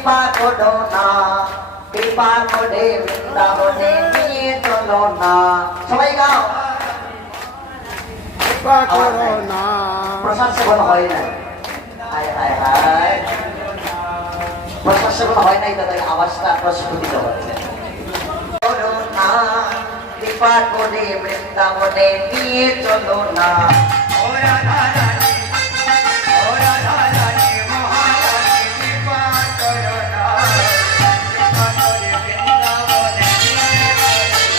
কৃপা করো না, কৃপা করে বৃন্দাবনে নিয়ে চলো না। সবাই গাও। কৃপা করো না। প্রসাদ সেবন হয় না, হায় হায় হায়, প্রসাদ সেবন হয় নাই, তাদের আওয়াজটা প্রস্ফুটিত হচ্ছে। করো না, কৃপা করে বৃন্দাবনে নিয়ে চলো না।